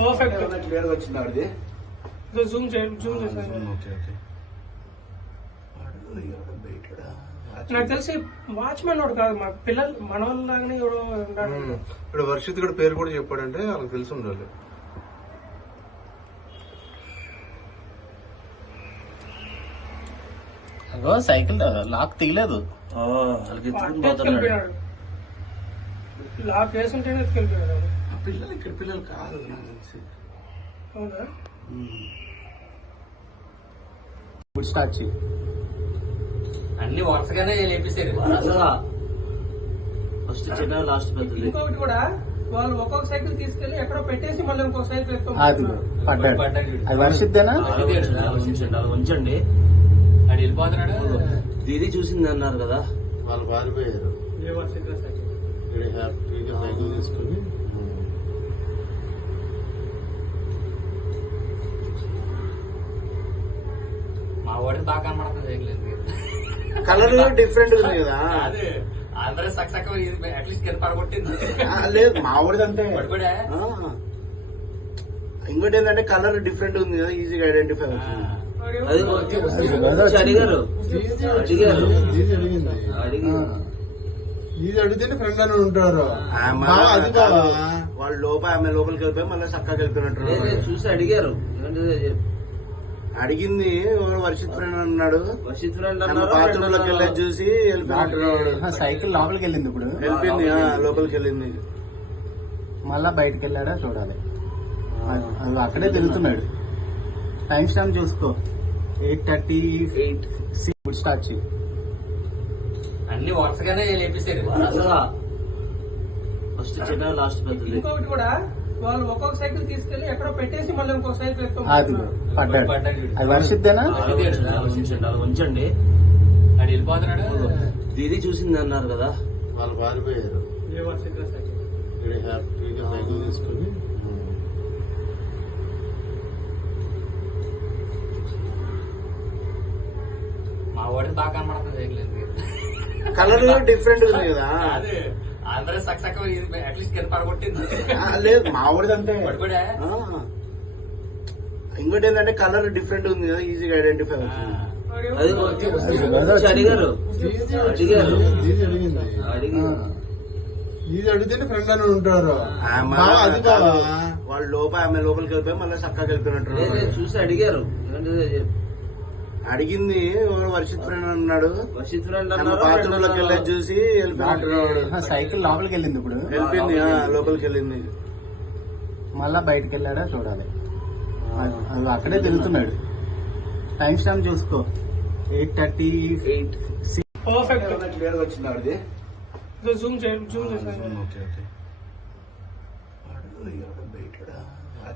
Perfect clear గా వచ్చింది ఆడిది. జూమ్ చేసాను. Okay okay. నాకు తెలిసి వాచ్మెన్ వాడు కాదు, మా పిల్లలు మన వాళ్ళలాగానే ఎవడో ఉన్నాడు. ఇప్పుడు వర్షిత్ కూడా పేరు కూడా చెప్పాడంటే వాళ్ళకి తెలిసి ఉండాలి. అగో సైకిల్ లాక్ తీయలేదు. ఎత్తుకెళ్ళిపోయాడు. లాక్ వేసుంటేనే ఎత్తుకెళ్ళిపోయాడు. పిల్లలు ఇక్కడ పిల్లలు కాదు నాకు తెలిసి. అవునా? ఇప్పుడు స్టార్ట్ చేయి. అన్ని వరుసగానే లేపేశారు. ఫస్ట్ చిన్న లాస్ట్ పెద్దది. ఇంకొకటి కూడా వాళ్ళు ఒక్కొక్క సైకిల్ తీసుకెళ్లి ఎక్కడో పెట్టేసి మళ్ళీ ఇంకొక సైకిల్ అది పడ్డాడు. అది వర్షిద్దేనా? ఉంచండి. అది వెళ్ళిపోతున్నాడు. దీది చూసింది అన్నారు కదా. వాళ్ళు పారిపోయారు. ఇక్కడ హ్యాపీగా సైకిల్ తీసుకుని మా వాడికి బాగా కనబడుతుంది సైకిల్. కలర్ డిఫరెంట్ ఉంది కదా. అదే అందరూ సక్సెస్ అట్లీస్ట్ కింద పడగొట్టింది. లేదు మా ఊరిది అంటే పడిపోయా. ఇంకోటి ఏంటంటే కలర్ డిఫరెంట్ ఉంది కదా, ఈజీగా ఐడెంటిఫై అవుతుంది. ఇది అడిగితేనే ఫ్రెండ్ అని ఉంటారు. వాళ్ళు ఆమె లోపలికి వెళ్ళిపోయి మళ్ళీ చక్కగా వెళ్ళిపోయినట్టు చూసి అడిగారు. అడిగింది వర్షిత్ ఫ్రెండ్ అన్నాడు. వర్షిత్ ఫ్రెండ్ బాత్రూమ్ లోకి వెళ్ళేది చూసి వెళ్ళిపోయినట్టు. సైకిల్ లోపలికి వెళ్ళింది. ఇప్పుడు వెళ్ళిపోయింది, లోపలికి వెళ్ళింది. మళ్ళా బయటకు వెళ్ళాడా చూడాలి. అది అక్కడే తిరుగుతున్నాడు. టైం స్టాంప్ చూసుకో. 8:38. ఇప్పుడు స్టార్ట్ చేయి. అన్ని వరుసగానే లేపేశారు. ఫస్ట్ చిన్న లాస్ట్ పెద్దది. ఇంకొకటి కూడా వాళ్ళు ఒక్కొక్క సైకిల్ తీసుకెళ్లి ఎక్కడో పెట్టేసి మళ్ళీ ఇంకొక సైకిల్ అది పడ్డాడు. అది వర్షిద్దేనా? ఉంచండి. అది వెళ్ళిపోతున్నాడు. దీది చూసింది అన్నారు కదా. వాళ్ళు పారిపోయారు. ఇక్కడ హ్యాపీగా సైకిల్ తీసుకుని మా వాడికి బాగా కనబడుతుంది సైకిల్. కలర్ డిఫరెంట్ ఉంది కదా. అదే అందరూ సక్సెస్ అట్లీస్ట్ కింద పడగొట్టింది. లేదు మా ఊరిది అంటే పడిపోయా. ఇంకోటి ఏంటంటే కలర్ డిఫరెంట్ ఉంది కదా, ఈజీగా ఐడెంటిఫై అవుతుంది. ఇది అడిగితేనే ఫ్రెండ్ అని ఉంటారు. వాళ్ళు ఆమె లోపలికి వెళ్ళిపోయి మళ్ళీ చక్కగా వెళ్ళిపోయినట్టు. చూసి అడిగారు. అడిగింది వర్షిత్ ఫ్రెండ్ అన్నాడు. వర్షిత్ ఫ్రెండ్ బాత్రూమ్ లోకి వెళ్ళేది చూసి వెళ్ళిపోయినట్టు. సైకిల్ లోపలికి వెళ్ళింది. ఇప్పుడు వెళ్ళిపోయింది, లోపలికి వెళ్ళింది. మళ్ళా బయటకు వెళ్ళాడా చూడాలి. అది అక్కడే తిరుగుతున్నాడు. టైం స్టాంప్ చూసుకో. 8:38. పర్ఫెక్ట్ క్లియర్ గా వచ్చింది ఆడిది. జూమ్ చేసాను. Okay okay.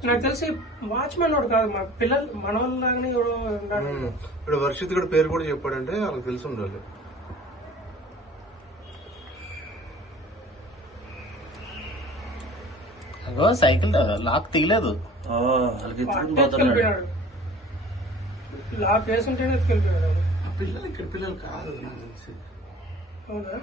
నాకు తెలిసి వాచ్మెన్ వాడు కాదు, మా పిల్లలు మన వాళ్ళలాగానే ఎవడో ఉన్నాడు. ఇప్పుడు వర్షిత్ కూడా పేరు కూడా చెప్పాడంటే వాళ్ళకి తెలిసి ఉండాలి. అగో సైకిల్ లాక్ తీయలేదు. ఎత్తుకెళ్ళిపోయాడు. లాక్ వేసుంటేనే ఎత్తుకెళ్ళిపోయాడు. పిల్లలు ఇక్కడ పిల్లలు కాదు నాకు తెలిసి. అవునా?